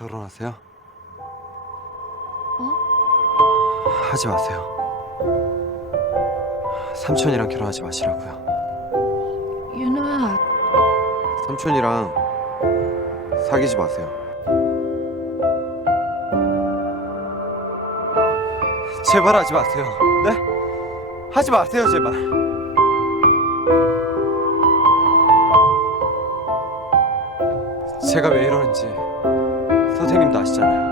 결혼하세요? 어? 하지 마세요. 삼촌이랑 결혼하지 마시라고요. 윤호야, 삼촌이랑 사귀지 마세요. 제발 하지 마세요. 네? 하지 마세요, 제발. 제가 왜 이러는지 선생님도 아시잖아요.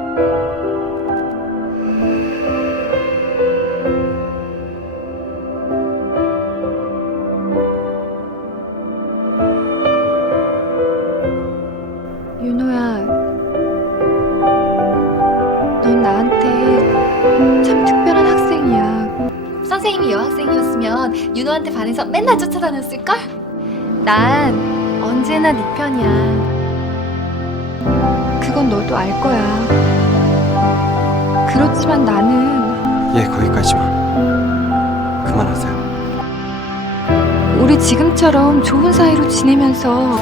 윤호야, 넌 나한테 참 특별한 학생이야. 선생님이 여학생이었으면 윤호한테 반해서 맨날 쫓아다녔을걸? 난 언제나 네 편이야. 그건 너도 알 거야. 그렇지만 나는 예, 거기까지만. 그만하세요. 우리 지금처럼 좋은 사이로 지내면서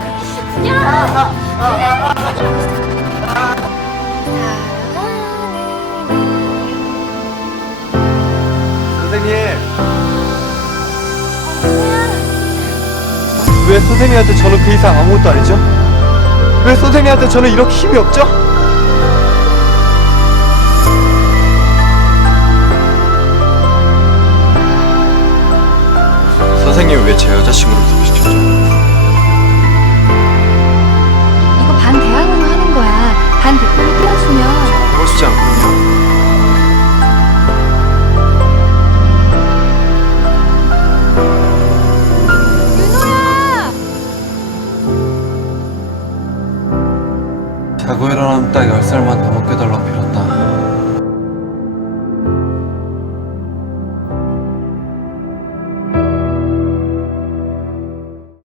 선생님. 왜 선생님한테 저는 그 이상 아무것도 아니죠? 왜 선생님한테 저는 이렇게 힘이 없죠? 선생님 왜 제 여자친구를 소개시켰죠? 이거 반 대항으로 하는 거야. 반 대표를 띄워주면 하고 싶지 않거든요. 자고 일어나면 딱 10살만 더 먹게 달라고 빌었다.